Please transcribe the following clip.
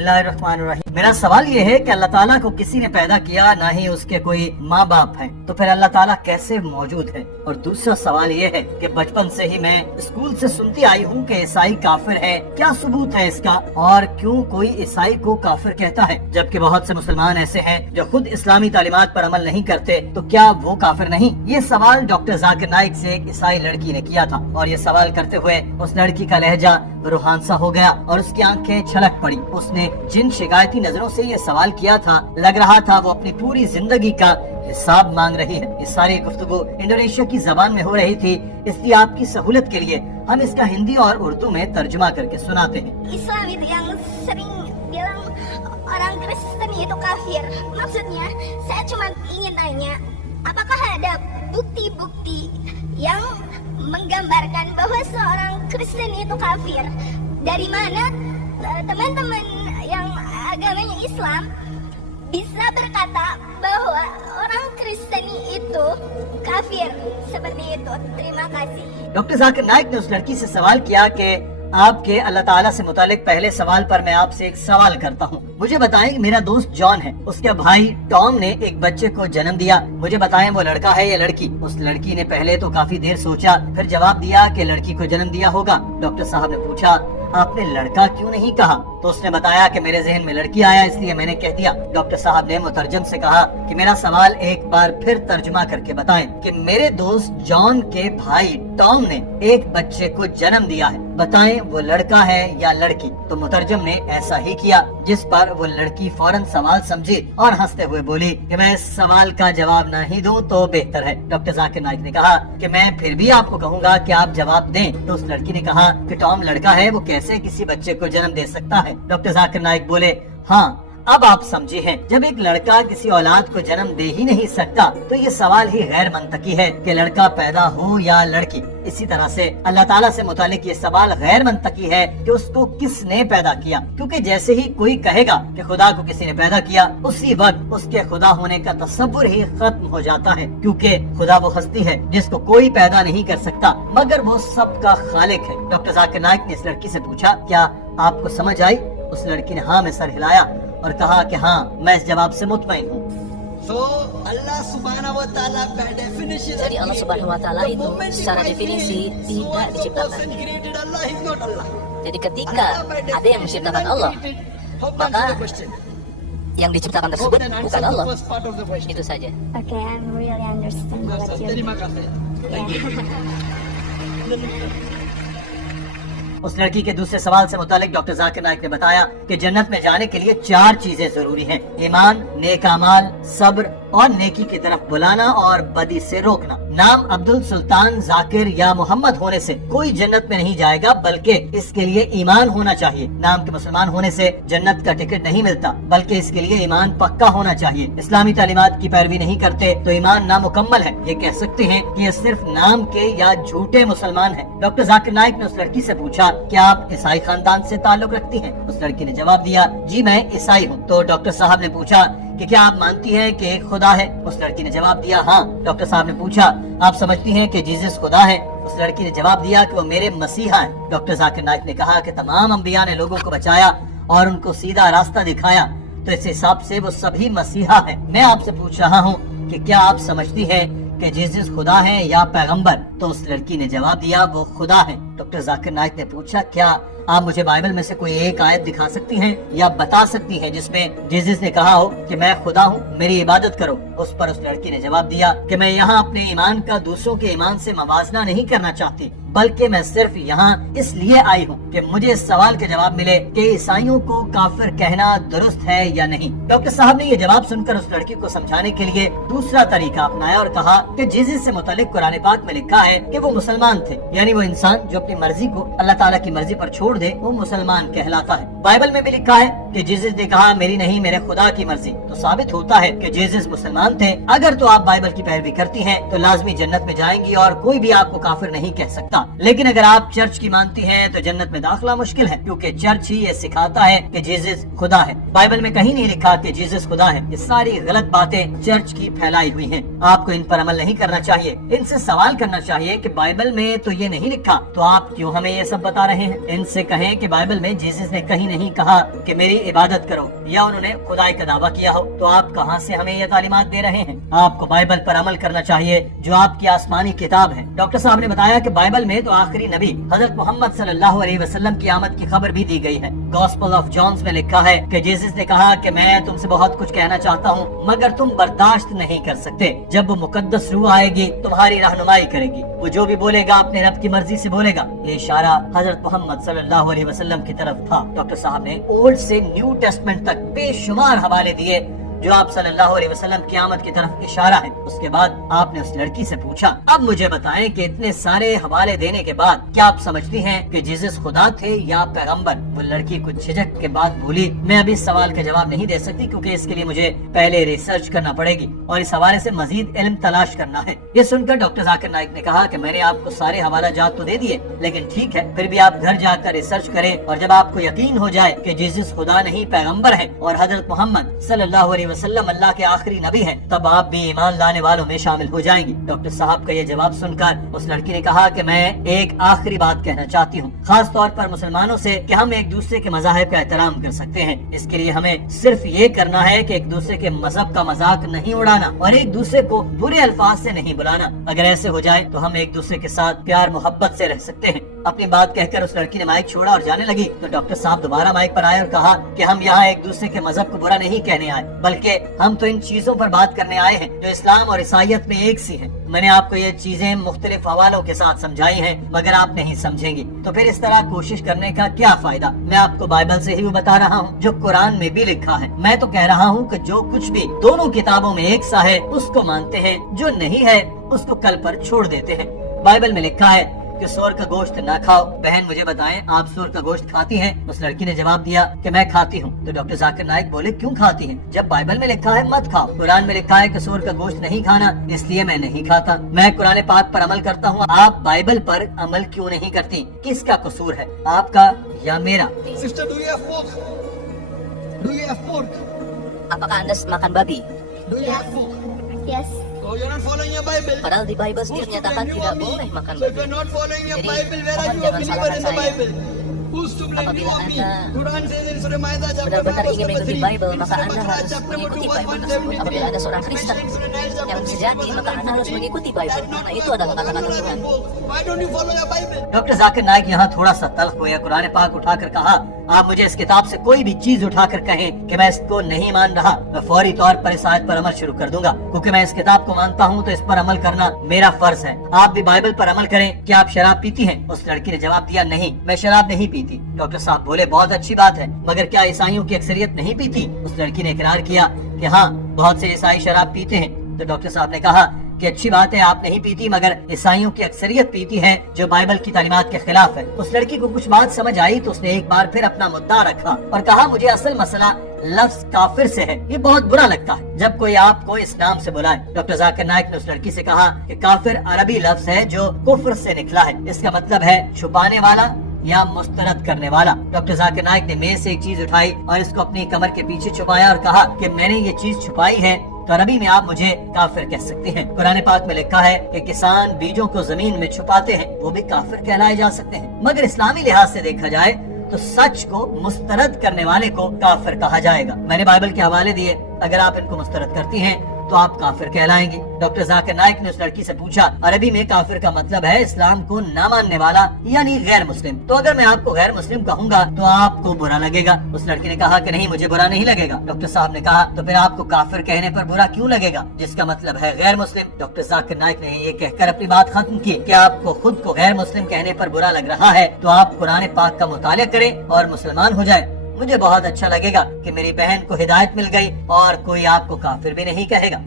बिस्मिल्लाहिर्रहमानिर्रहीम। मेरा सवाल ये है कि अल्लाह ताला को किसी ने पैदा किया, ना ही उसके कोई माँ बाप हैं, तो फिर अल्लाह ताला कैसे मौजूद है? और दूसरा सवाल ये है कि बचपन से ही मैं स्कूल से सुनती आई हूँ कि ईसाई काफिर है, क्या सबूत है इसका? और क्यों कोई ईसाई को काफिर कहता है जबकि बहुत से मुसलमान ऐसे हैं जो खुद इस्लामी तालीमात पर अमल नहीं करते, तो क्या वो काफिर नहीं? ये सवाल डॉक्टर जाकिर नाइक से एक ईसाई लड़की ने किया था और ये सवाल करते हुए उस लड़की का लहजा रूहानसा हो गया और उसकी आंखें छलक पड़ी। उसने जिन शिकायती नजरों से ये सवाल किया था, लग रहा था वो अपनी पूरी जिंदगी का हिसाब मांग रही है। ये सारी गुफ्तगू इंडोनेशिया की जबान में हो रही थी, इसलिए आपकी सहूलत के लिए हम इसका हिंदी और उर्दू में तर्जुमा करके सुनाते हैं। Islam itu yang sering bilang orang Kristen itu kafir. Maksudnya, saya cuma ingin tanya, apakah ada bukti-bukti yang menggambarkan bahwa seorang Kristen itu kafir? Dari mana teman-teman yang agamanya Islam bisa berkata bahwa orang Kristen itu kafir seperti itu? Terima kasih. Doctor Zakir Naik ने उस लड़की से सवाल किया कि आपके अल्लाह ताला से मुतालिक पहले सवाल पर मैं आपसे एक सवाल करता हूँ। मुझे बताएं कि मेरा दोस्त जॉन है, उसके भाई टॉम ने एक बच्चे को जन्म दिया। मुझे बताएं वो लड़का है या लड़की? उस लड़की ने पहले तो काफी देर सोचा, फिर जवाब दिया कि लड़की को जन्म दिया होगा। डॉक्टर साहब ने पूछा, आपने लड़का क्यों नहीं कहा? तो उसने बताया कि मेरे जहन में लड़की आया, इसलिए मैंने कह दिया। डॉक्टर साहब ने मुतरजम से कहा कि मेरा सवाल एक बार फिर तर्जुमा करके बताएं कि मेरे दोस्त जॉन के भाई टॉम ने एक बच्चे को जन्म दिया है, बताएं वो लड़का है या लड़की? तो मुतरजम ने ऐसा ही किया, जिस पर वो लड़की फौरन सवाल समझी और हंसते हुए बोली कि मैं इस सवाल का जवाब ना ही दूं तो बेहतर है। डॉक्टर जाकिर नाइक ने कहा कि मैं फिर भी आपको कहूंगा कि आप जवाब दें। तो उस लड़की ने कहा कि टॉम लड़का है, वो कैसे किसी बच्चे को जन्म दे सकता है? डॉक्टर जाकिर नाइक बोले, हाँ अब आप समझे हैं। जब एक लड़का किसी औलाद को जन्म दे ही नहीं सकता तो ये सवाल ही गैर मंतकी है कि लड़का पैदा हो या लड़की। इसी तरह से अल्लाह ताला से मुतालिक ये सवाल गैर मंतकी है कि उसको किसने पैदा किया, क्योंकि जैसे ही कोई कहेगा कि खुदा को किसी ने पैदा किया, उसी वक्त उसके खुदा होने का तसव्वुर ही खत्म हो जाता है, क्योंकि खुदा वो हस्ती है जिसको कोई पैदा नहीं कर सकता मगर वो सबका खालिक है। डॉक्टर जाकिर नाइक ने इस लड़की से पूछा, क्या आपको समझ आई? उस लड़की ने हाँ में सर हिलाया और कहा कि हाँ, मैं इस जवाब से मुतमईन हूँ। So Allah Subhanahu Wa Taala by definition. Jadi Allah Subhanahu Wa Taala itu secara definisi tidak diciptakan. Allah is not Allah. Jadi ketika ada yang menciptakan Allah, maka yang diciptakan tersebut bukan Allah. Itu saja. Okay, I'm really understand what you Terima kasih. उस लड़की के दूसरे सवाल से मुतालिक doctor Zakir Naik ने बताया कि जन्नत में जाने के लिए 4 चीजें जरूरी हैं: ईमान, नेक अमाल, सब्र और नेकी की तरफ बुलाना और बदी से रोकना। नाम अब्दुल सुल्तान जाकिर या मोहम्मद होने से कोई जन्नत में नहीं जाएगा, बल्कि इसके लिए ईमान होना चाहिए। नाम के मुसलमान होने से जन्नत का टिकट नहीं मिलता, बल्कि इसके लिए ईमान पक्का होना चाहिए। इस्लामी तालीमात की पैरवी नहीं करते तो ईमान नामुकम्मल है। ये कह सकते हैं कि ये सिर्फ नाम के या झूठे मुसलमान हैं। डॉक्टर जाकिर नाइक ने उस लड़की से पूछा, क्या आप ईसाई खानदान से ताल्लुक रखती हैं? उस लड़की ने जवाब दिया, जी मैं ईसाई हूँ। तो डॉक्टर साहब ने पूछा कि क्या आप मानती हैं कि एक खुदा है? उस लड़की ने जवाब दिया, हाँ। डॉक्टर साहब ने पूछा, आप समझती हैं कि जीसस खुदा है? उस लड़की ने जवाब दिया कि वो मेरे मसीहा हैं। डॉक्टर जाकिर नाइक ने कहा कि तमाम अंबिया ने लोगों को बचाया और उनको सीधा रास्ता दिखाया, तो इस हिसाब से वो सभी मसीहा है। मैं आपसे पूछ रहा हूँ कि क्या आप समझती हैं कि जीसस खुदा है या पैगंबर? तो उस लड़की ने जवाब दिया, वो खुदा है। डॉक्टर जाकिर नाइक ने पूछा, क्या आप मुझे बाइबल में से कोई एक आयत दिखा सकती हैं या बता सकती हैं जिसमें जीसस ने कहा हो कि मैं खुदा हूँ, मेरी इबादत करो? उस पर उस लड़की ने जवाब दिया कि मैं यहाँ अपने ईमान का दूसरों के ईमान से मवाजना नहीं करना चाहती, बल्कि मैं सिर्फ यहाँ इसलिए आई हूँ कि मुझे इस सवाल के जवाब मिले कि ईसाइयों को काफिर कहना दुरुस्त है या नहीं। डॉक्टर साहब ने ये जवाब सुनकर उस लड़की को समझाने के लिए दूसरा तरीका अपनाया और कहा कि जीसस से मुतालिक कुरान पाक में लिखा है कि वो मुसलमान थे, यानी वो इंसान जो अपनी मर्जी को अल्लाह ताला की मर्जी पर छोड़ दे वो मुसलमान कहलाता है। बाइबल में भी लिखा है कि जीसस ने कहा, मेरी नहीं मेरे खुदा की मर्जी। तो साबित होता है कि जीसस मुसलमान थे। अगर तो आप बाइबल की पैरवी करती हैं तो लाजमी जन्नत में जाएंगी और कोई भी आपको काफिर नहीं कह सकता। लेकिन अगर आप चर्च की मानती हैं तो जन्नत में दाखिला मुश्किल है, क्योंकि चर्च ही ये सिखाता है कि जीसस खुदा है। बाइबल में कहीं नहीं लिखा कि जीसस खुदा है। ये सारी गलत बातें चर्च की फैलाई हुई हैं। आपको इन पर अमल नहीं करना चाहिए, इनसे सवाल करना चाहिए कि बाइबल में तो ये नहीं लिखा, तो आप आप क्यों हमें ये सब बता रहे हैं? इनसे कहें कि बाइबल में जीसस ने कहीं नहीं कहा कि मेरी इबादत करो या उन्होंने खुदाई का दावा किया हो, तो आप कहां से हमें ये तालीमात दे रहे हैं? आपको बाइबल पर अमल करना चाहिए जो आपकी आसमानी किताब है। डॉक्टर साहब ने बताया कि बाइबल में तो आखिरी नबी हजरत मोहम्मद सल्लल्लाहु अलैहि वसल्लम की आमद की खबर भी दी गई है। गॉस्पेल ऑफ जॉन्स में लिखा है कि जीसस ने कहा कि मैं तुमसे बहुत कुछ कहना चाहता हूँ मगर तुम बर्दाश्त नहीं कर सकते। जब वो मुकद्दस रूह आएगी तुम्हारी रहनुमाई करेगी, वो जो भी बोलेगा अपने रब की मर्जी से बोलेगा। ये इशारा हजरत मोहम्मद सल्लल्लाहु अलैहि वसल्लम की तरफ था। डॉक्टर साहब ने ओल्ड से न्यू टेस्टमेंट तक बेशुमार हवाले दिए जो आप सल्लल्लाहु अलैहि वसल्लम की आमद की तरफ इशारा है। उसके बाद आपने उस लड़की से पूछा, अब मुझे बताएं कि इतने सारे हवाले देने के बाद क्या आप समझती हैं कि जीसस खुदा थे या पैगंबर? वो लड़की कुछ झिझक के बाद बोली, मैं अभी इस सवाल का जवाब नहीं दे सकती क्योंकि इसके लिए मुझे पहले रिसर्च करना पड़ेगी और इस हवाले से मजीद इल्म तलाश करना है। ये सुनकर डॉक्टर जाकिर नाइक ने कहा कि मैंने आपको सारे हवाला जात तो दे दिए, लेकिन ठीक है फिर भी आप घर जाकर रिसर्च करें और जब आपको यकीन हो जाए कि जीसस खुदा नहीं पैगंबर है और हजरत मोहम्मद सल्लल्लाहु अलैहि वसल्लम अल्लाह के आखिरी नबी हैं, तब आप भी ईमान लाने वालों में शामिल हो जाएंगी। डॉक्टर साहब का ये जवाब सुनकर उस लड़की ने कहा कि मैं एक आखिरी बात कहना चाहती हूँ, खास तौर पर मुसलमानों से, कि हम एक दूसरे के मज़ाहिब का एहतराम कर सकते हैं। इसके लिए हमें सिर्फ ये करना है कि एक दूसरे के मजहब का मजाक नहीं उड़ाना और एक दूसरे को बुरे अल्फाज से नहीं बुलाना। अगर ऐसे हो जाए तो हम एक दूसरे के साथ प्यार मोहब्बत से रह सकते हैं। अपनी बात कहकर उस लड़की ने माइक छोड़ा और जाने लगी तो डॉक्टर साहब दोबारा माइक पर आए और कहा कि हम यहाँ एक दूसरे के मजहब को बुरा नहीं कहने आए, बल्कि हम तो इन चीजों पर बात करने आए हैं जो इस्लाम और ईसाईयत में एक सी हैं। मैंने आपको ये चीजें मुख्तलिफ हवालों के साथ समझाई हैं मगर आप नहीं समझेंगी, तो फिर इस तरह कोशिश करने का क्या फायदा? मैं आपको बाइबल से ही वो बता रहा हूँ जो कुरान में भी लिखा है। मैं तो कह रहा हूँ कि जो कुछ भी दोनों किताबों में एक सा है उसको मानते हैं, जो नहीं है उसको कल पर छोड़ देते हैं। बाइबल में लिखा है कि सूअर का गोश्त ना खाओ। बहन मुझे बताएं, आप सूअर का गोश्त खाती हैं? उस लड़की ने जवाब दिया कि मैं खाती हूँ। तो डॉक्टर जाकिर नाइक बोले, क्यों खाती हैं? जब बाइबल में लिखा है मत खाओ, कुरान में लिखा है कि सूअर का गोश्त नहीं खाना, इसलिए मैं नहीं खाता। मैं कुरान पाक पर अमल करता हूँ, आप बाइबल पर अमल क्यों नहीं करती? किसका कसूर है, आपका या मेरा? Sister, do you have pork? Do you have pork? Apakah Anda makan babi? Do you have pork? Yes. So you're not following your Bible. Padahal di Bible Who's sendiri to menyatakan blame you tidak or me? boleh makan So if babi. you're not following your Jadi, Bible, where are mohon you a jangan believer in the salahkan saya. Bible? Who's to blame you Apabila or me? Anda Quran says in Surah Ma'idah chapter 5 benar-benar verse ingin number mengikuti 3. Bible, In maka Surah Anda Baqarah harus chapter number 2 mengikuti verse Bible tersebut. 173. Apabila Anda seorang Kristen Mentioned in Surah Nahl chapter yang 6 sejati, verse maka Anda harus 114. mengikuti Bible, That not karena to itu have adalah pork, kata-kata you don't Tuhan. have pork. Why don't you follow your Bible? Doctor Zakir Naik यहाँ थोड़ा सा तल्ख हुए, कुरान पाक उठाकर कहा, आप मुझे इस किताब से कोई भी चीज उठाकर कहें कि मैं इसको नहीं मान रहा, मैं फौरी तौर पर इस आयत पर अमल शुरू कर दूंगा, क्योंकि मैं इस किताब को मानता हूँ तो इस पर अमल करना मेरा फर्ज है। आप भी बाइबल पर अमल करें। क्या आप शराब पीती हैं? उस लड़की ने जवाब दिया, नहीं, मैं शराब नहीं पीती। डॉक्टर साहब बोले, बहुत अच्छी बात है, मगर क्या ईसाइयों की अक्सरियत नहीं पीती? उस लड़की ने इकरार किया कि हाँ, बहुत से ईसाई शराब पीते हैं। तो डॉक्टर साहब ने कहा कि अच्छी बात है आप नहीं पीती, मगर ईसाइयों की अक्सरियत पीती है जो बाइबल की तालीमात के खिलाफ है। उस लड़की को कुछ बात समझ आई तो उसने एक बार फिर अपना मुद्दा रखा और कहा, मुझे असल मसला लफ्ज काफिर से है, ये बहुत बुरा लगता है जब कोई आपको इस नाम से बुलाए। डॉक्टर जाकिर नाइक ने उस लड़की से कहा कि काफिर अरबी लफ्ज है जो कुफ्र से निकला है, इसका मतलब है छुपाने वाला या मुस्तरद करने वाला। डॉक्टर जाकिर नाइक ने मेज से एक चीज उठाई और इसको अपनी कमर के पीछे छुपाया और कहा कि मैंने ये चीज छुपाई है तो अरबी में आप मुझे काफिर कह सकते हैं। कुरान पाक में लिखा है कि किसान बीजों को जमीन में छुपाते हैं, वो भी काफिर कहलाए जा सकते हैं। मगर इस्लामी लिहाज से देखा जाए तो सच को मुस्तरद करने वाले को काफिर कहा जाएगा। मैंने बाइबल के हवाले दिए, अगर आप इनको मुस्तरद करती हैं तो आप काफिर कहलाएंगे। डॉक्टर जाकिर नाइक ने उस लड़की से पूछा, अरबी में काफिर का मतलब है इस्लाम को ना मानने वाला यानी गैर मुस्लिम, तो अगर मैं आपको गैर मुस्लिम कहूँगा तो आपको बुरा लगेगा? उस लड़की ने कहा कि नहीं, मुझे बुरा नहीं लगेगा। डॉक्टर साहब ने कहा, तो फिर आपको काफिर कहने पर बुरा क्यों लगेगा, जिसका मतलब है गैर मुस्लिम? डॉक्टर जाकिर नाइक ने ये कहकर अपनी बात खत्म की कि आपको खुद को गैर मुस्लिम कहने पर बुरा लग रहा है तो आप कुरान पाक का मुतालिया करें और मुसलमान हो जाए। मुझे बहुत अच्छा लगेगा कि मेरी बहन को हिदायत मिल गई और कोई आपको काफिर भी नहीं कहेगा।